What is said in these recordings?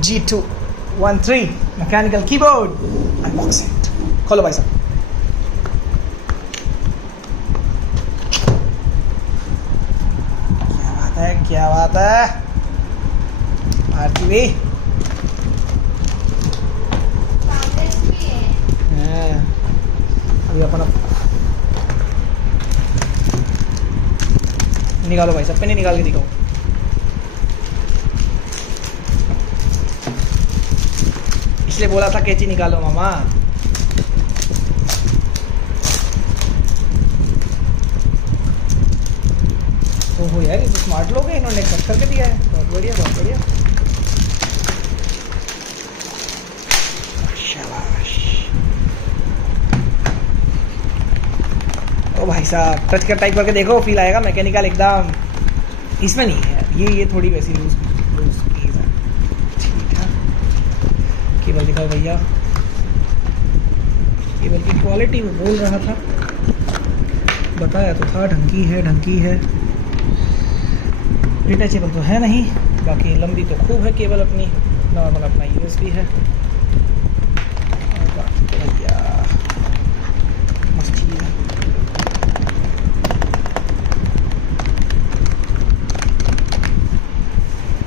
G213 mechanical keyboard unboxing. खोलो भाई साहब। क्या बात है आरती भाई। अभी अपन निकालो भाई साहब, पेन निकाल के दिखाओ। इसलिए बोला था कैंची निकालो मामा। ओहो यार, ये तो स्मार्ट लोग हैं, इन्होंने कट करके दिया है। बहुत बढ़िया बहुत बढ़िया। शाबाश। ओ भाई साहब, टच कर टाइप करके देखो, फील आएगा मैकेनिकल एकदम। इसमें नहीं है ये थोड़ी वैसी लूज चीज़ है। ठीक है, केबल दिखाओ भैया। केबल की क्वालिटी वो बोल रहा था, बताया तो था, ढंकी है। डिटैचेबल तो है नहीं, बाकी लंबी तो खूब है केबल अपनी। नॉर्मल अपना USB है। भैया मस्त चीज़ है।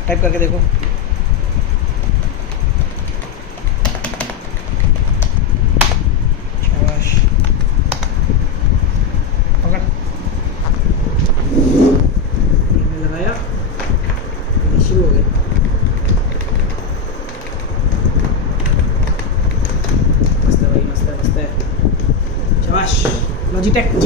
टाइप करके देखो। शाबाश, पकड़। लगाया, शुरू हो गया। मस्त है भाई, मस्त है। शाबाश लॉजिटेक।